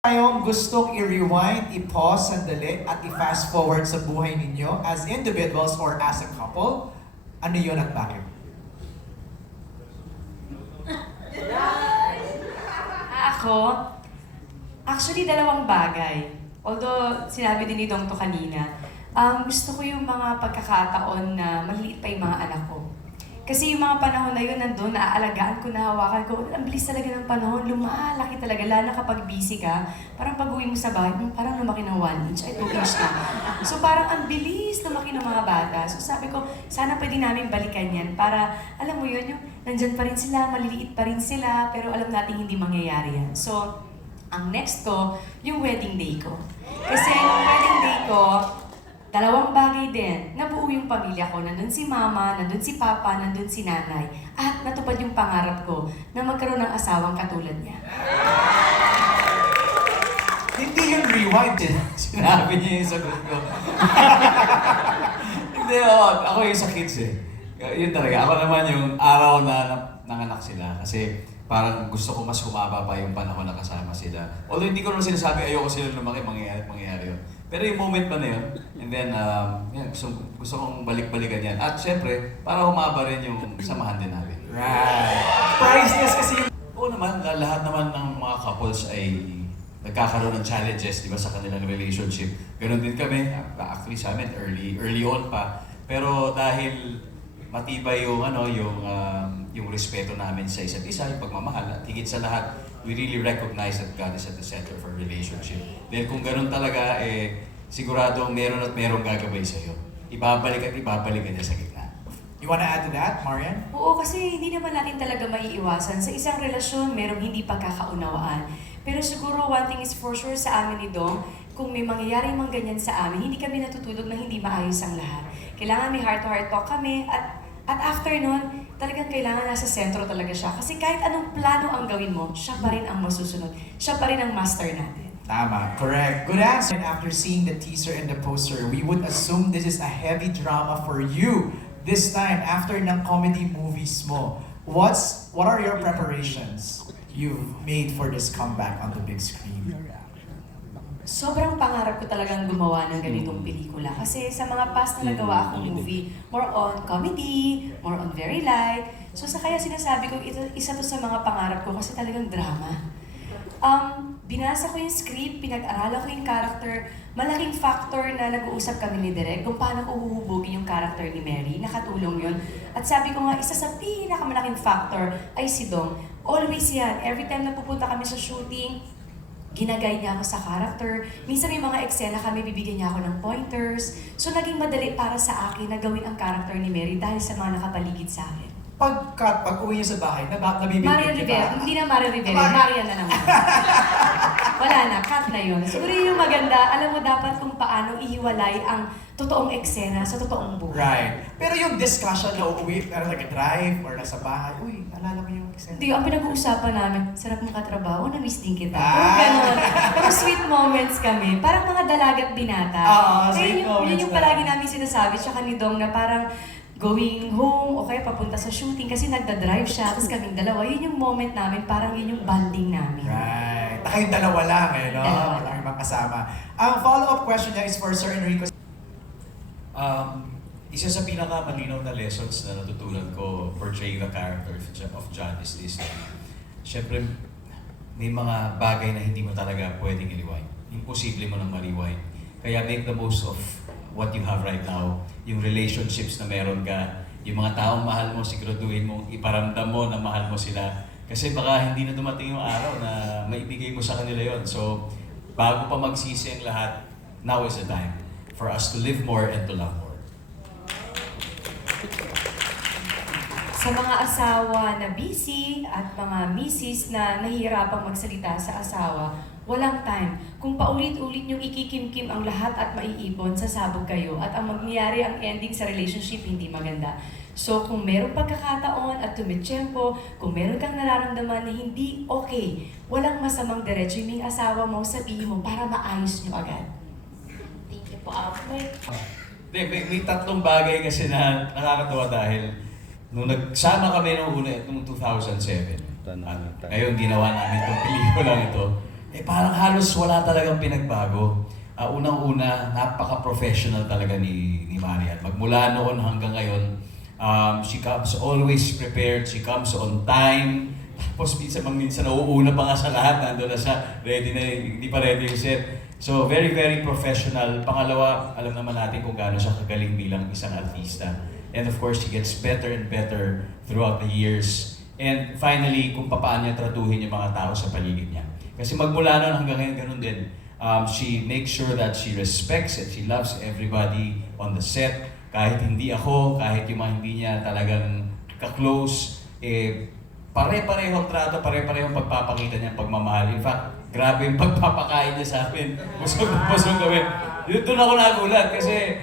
Kayong gustong i-rewind, i-pause sandali at i-fast forward sa buhay ninyo as individuals or as a couple, ano yun at bakit? Ako, actually dalawang bagay. Although sinabi din ni Dong to kanina, gusto ko yung mga pagkakataon na maliliit pa yung mga anak ko. Kasi yung mga panahon na yun nandun, naaalagaan ko, nahawakan ko, ang bilis talaga ng panahon, lumalaki talaga, lalo na kapag busy ka, parang pag-uwi mo sa bahay, parang lumaki ng 1 inch, ay 2 inch na. So parang ang bilis lumaki ng mga bata. So sabi ko, sana pwede namin balikan yan para, alam mo yun, yung nandyan pa rin sila, maliliit pa rin sila, pero alam natin hindi mangyayari yan. So, ang next ko, yung wedding day ko. Kasi yung wedding day ko, dalawang bagay din. Nabuo yung pamilya ko. Nandun si mama, nandun si papa, nandun si nanay. At natupad yung pangarap ko na magkaroon ng asawang katulad niya. Hindi yun rewind eh. Sinabi niya yung sagot ko. Hindi, ako yung sa kids eh. Yun talaga. Ako naman yung araw na nanganak sila. Kasi parang gusto ko mas humaba pa yung panahon na kasama sila. Although hindi ko naman sinasabi ayoko sila lumaki, mangyayari yun. Pero yung moment pa na yun, and then gusto kong balik-balikan yan. At syempre, para humaba rin yung samahan din natin. Right. Priceless kasi yung... Oo naman, lahat naman ng mga couples ay nagkakaroon ng challenges, di ba, sa kanilang relationship. Ganon din kami, actually sa amin, early on pa. Pero dahil matibay yung yung respeto namin sa isa't isa, yung pagmamahal, at higit sa lahat, we really recognize that God is at the center of our relationship. Dahil kung ganun talaga, siguradong meron at merong gagabay sa'yo. Ibabalik at ibabalik ka niya sa gitna. You wanna add to that, Marian? Oo, kasi hindi naman natin talaga maiiwasan. Sa isang relasyon, merong hindi pagkakaunawaan. Pero siguro one thing is for sure sa amin ni Dong, kung may mangyayari mang ganyan sa amin, hindi kami natutulog na hindi maayos ang lahat. Kailangan may heart-to-heart talk kami at after nun, talagang kailangan nasa sentro talaga siya. Kasi kahit anong plano ang gawin mo, siya pa rin ang masusunod. Siya pa rin ang master natin. Tama, correct. Good answer. And after seeing the teaser and the poster, we would assume this is a heavy drama for you. This time, after ng comedy movies mo, what are your preparations you've made for this comeback on the big screen? Sobrang pangarap ko talagang gumawa ng ganitong pelikula. Kasi sa mga past na nagawa akong movie, more on comedy, more on very light. So sa kaya sinasabi ko, isa to sa mga pangarap ko kasi talagang drama. Binasa ko yung script, pinag-aralan ko yung character. Malaking factor na nag-uusap kami ni Direk kung paano ko huhubugin yung character ni Mary. Nakatulong yun. At sabi ko nga, isa sa pinakamalaking factor ay si Dong. Always yan. Every time na pupunta kami sa shooting, ginagay niya ako sa character. Minsan may mga eksena kami, bibigyan niya ako ng pointers. So naging madali para sa akin na gawin ang character ni Mary dahil sa mga nakapaligid sa akin. Pag-uwi niyo sa bahay, nabibigyan Marian Rivera. Hindi na Marian Rivera. Marian na naman. Wala na, cut na yun. Siguro yung maganda, alam mo dapat kung paano ihiwalay ang totoong eksena sa totoong buhay. Right. Pero yung discussion na uuwi, nag-drive or nasa bahay, uy, naalala mo yung eksena? Hindi, ang pinag-uusapan namin, sarap ng katrabaho, na-miss din kita. Ah. Ganun. Pero sweet moments kami. Parang mga dalagat binata. Oo, Kaya sweet moments yun yung na. palagi namin sinasabi, tsaka ni Dong na parang going home o kaya papunta sa shooting kasi nagda-drive siya, tapos kaming dalawa. Yun yung moment namin, parang yun yung bonding namin. Right. Kayong dalawa lang no? Dalawa. Walang ibang kasama. Ang follow-up question niya is for Sir Enrico. Isa sa pinakamalinaw na lessons na natutunan ko portraying the character of John is this. Siyempre, may mga bagay na hindi mo talaga pwedeng i-rewind. Imposible mo nang ma-rewind. Kaya make the most of what you have right now. Yung relationships na meron ka, yung mga taong mahal mo, siguraduhin mo, iparamdam mo na mahal mo sila. Kasi baka hindi na dumating yung araw na maibigay mo sa kanila yon. So, bago pa magsisi ang lahat, now is the time for us to live more and to love more. Sa mga asawa na busy at mga misis na nahihirapang magsalita sa asawa, walang time. Kung paulit-ulit niyong ikikimkim ang lahat at maiipon, sasabog kayo at ang mangyayari ang ending sa relationship hindi maganda. So kung merong pagkakataon at tumitsyempo, kung meron kang nararamdaman na hindi okay, walang masamang diretso yung asawa mo, sabihin mo para maayos niyo agad. Thank you po, Alfred. May tatlong bagay kasi na nakakatawa dahil nung nagsama kami nung una, nung 2007, at ngayon ginawa namin itong pelikulang ito, parang halos wala talagang pinagbago. Unang-una, napaka-professional talaga ni Marian. Magmula noon hanggang ngayon, she comes always prepared, she comes on time. Tapos minsan nauuna pa nga sa lahat, nandun na siya, ready na, hindi pa ready yung set. So very, very professional. Pangalawa, alam naman natin kung gaano siya kagaling bilang isang artista. And of course, she gets better and better throughout the years. And finally, kung paano niya tratuhin yung mga tao sa paligid niya. Kasi magmula noon hanggang ngayon, ganun din. She makes sure that she respects and she loves everybody on the set. Kahit hindi ako, kahit yung mga hindi niya talagang ka-close, pare-pareho trato, pare-pareho pagpapakita niya pagmamahal. In fact, grabe yung pagpapakain niya sa amin. Busog kami. Doon ako nagulat kasi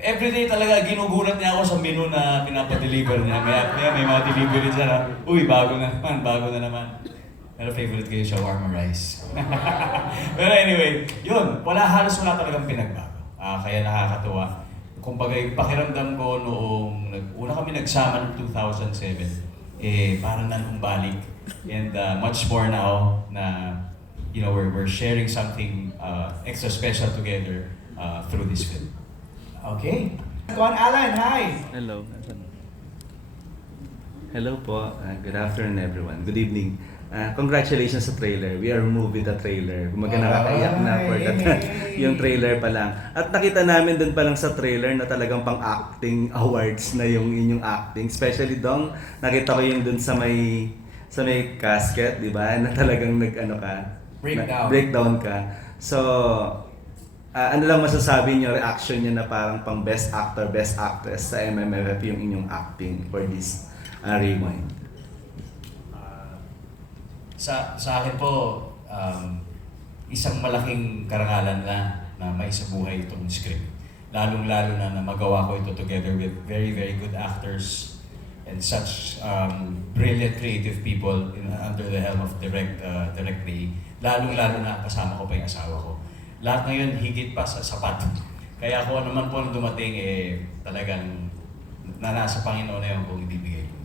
everyday talaga ginugulat niya ako sa menu na pinapadeliver niya. May mga delivery dyan na, uy, bago na naman. Pero favorite ko yung shawarma rice. Pero anyway, yun, halos wala talagang pinagbago. Kaya nakakatuwa. Kumbaga, yung pakiramdam ko noong una kami nagsama noong 2007, parang nanumbalik. And much more now na, you know, we're sharing something extra special together through this film. Okay. Juan Alan, hi! Hello. Hello po. Good afternoon everyone. Good evening. Congratulations sa trailer. We are moved with the trailer. Kumaga nakakaiyak na for that. Yung trailer pa lang. At nakita namin dun pa lang sa trailer na talagang pang-acting awards na yung inyong acting. Especially dong, nakita ko yung dun sa may casket, di ba? Na talagang breakdown ka. So, ano lang masasabi niyo, reaction niyo na parang pang best actor, best actress sa MMFF yung inyong acting for this rewind? Sa akin po, isang malaking karangalan na maisabuhay itong script. Lalong-lalo na magawa ko ito together with very, very good actors and such brilliant creative people under the helm of Direct Ray. Lalong-lalo na kasama ko pa yung asawa ko. Lahat ngayon higit pa sa sapat. Kaya kung ano man po nung dumating, talagang nasa Panginoon na yun kung ibibigay ko.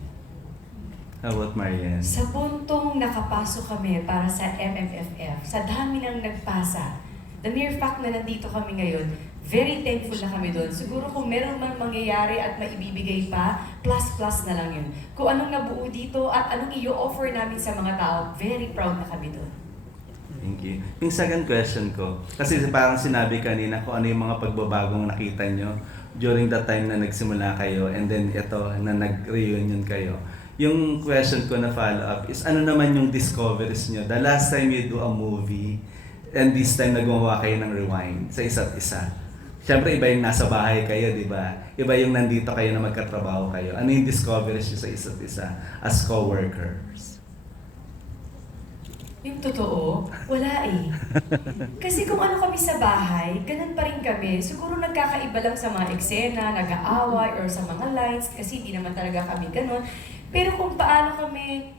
How about Marian? Sa puntong nakapasok kami para sa MMFF, sa dami ng nagpasa, the mere fact na nandito kami ngayon, very thankful na kami doon. Siguro kung meron man mangyayari at maibibigay pa, plus na lang yun. Kung anong nabuo dito at anong i-offer namin sa mga tao, very proud na kami doon. Thank you. Yung second question ko, kasi parang sinabi kanina kung ano yung mga pagbabagong nakita nyo during the time na nagsimula kayo and then ito na nag-reunion kayo. Yung question ko na follow-up is ano naman yung discoveries nyo? The last time you do a movie and this time nagawa kayo ng rewind sa isa't isa. Siyempre iba yung nasa bahay kayo, di ba? Iba yung nandito kayo na magkatrabaho kayo. Ano yung discoveries nyo sa isa't isa as co-workers? Yung totoo, wala eh. Kasi kung ano kami sa bahay, ganun pa rin kami. Siguro nagkakaiba lang sa mga eksena, nag-aaway, or sa mga lines, kasi hindi naman talaga kami ganun. Pero kung paano kami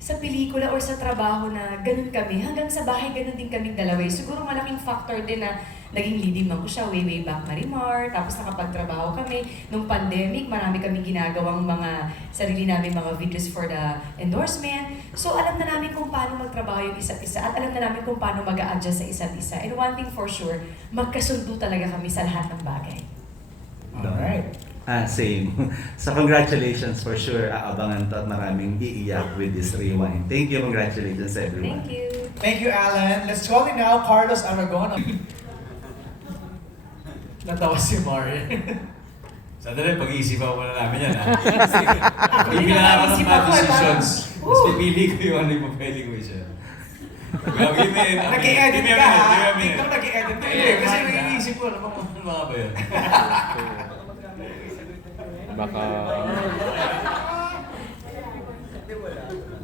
sa pelikula or sa trabaho na ganun kami, hanggang sa bahay ganun din kaming dalawa. Siguro malaking factor din na naging leading man ko siya way back Marimar, tapos nakapagtrabaho kami. Nung pandemic, marami kaming ginagawang mga sarili namin mga videos for the endorsement. So alam na namin kung paano magtrabaho yung isa't isa at alam na namin kung paano mag-a-adjust sa isa't isa. And one thing for sure, magkasundo talaga kami sa lahat ng bagay. Alright. Same. So congratulations for sure. Aabangan to at maraming iiyak with this rewind. Thank you, congratulations everyone. Thank you. Thank you, Alan. Let's call in now Carlos Aragon. Natawa si Mari. Sandali, pag-iisipan ko na namin yan, ha? Hindi Bibila na ako ng naisip mga ako, decisions. parang, Tapos pipili ko yung ano yung pwede ko siya. Nag-i-edit ka, ha? TikTok nag-i-edit ka. Eh, kasi Mind, ha? naiisip ko, ano mga ba yun? Baka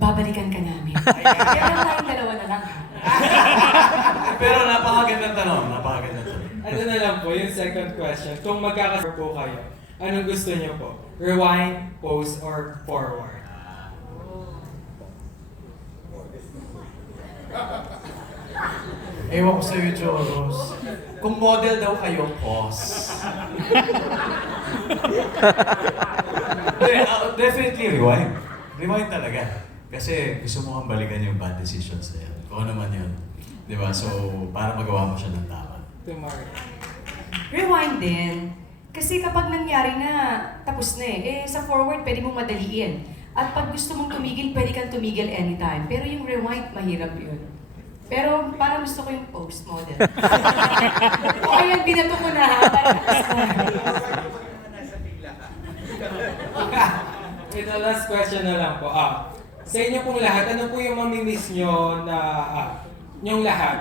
Babalikan ka namin. Kaya lang tayong dalawa na lang. Pero napakagandang tanong, napakagandang tanong. ano na lang po, yung second question. Kung magkakasama po kayo, anong gusto niyo po? Rewind, pause, or forward? Ewan ko sa'yo, Joros. Kung model daw kayo, pause. Definitely rewind. Rewind talaga. Kasi gusto mo kang balikan yung bad decisions na yan. Kung ano man yun. Di ba? So, para magawa mo siya ng tama. Tomorrow. Rewind din. Kasi kapag nangyari na, tapos na eh. Sa forward, pwede mong madaliin. At pag gusto mong tumigil, pwede kang tumigil anytime. Pero yung rewind, mahirap yun. Pero parang gusto ko yung post-model. O kaya binato ko na ha. Ito, last question na lang po. Sa inyo pong lahat, ano po yung mamimiss nyo na, yung lahat,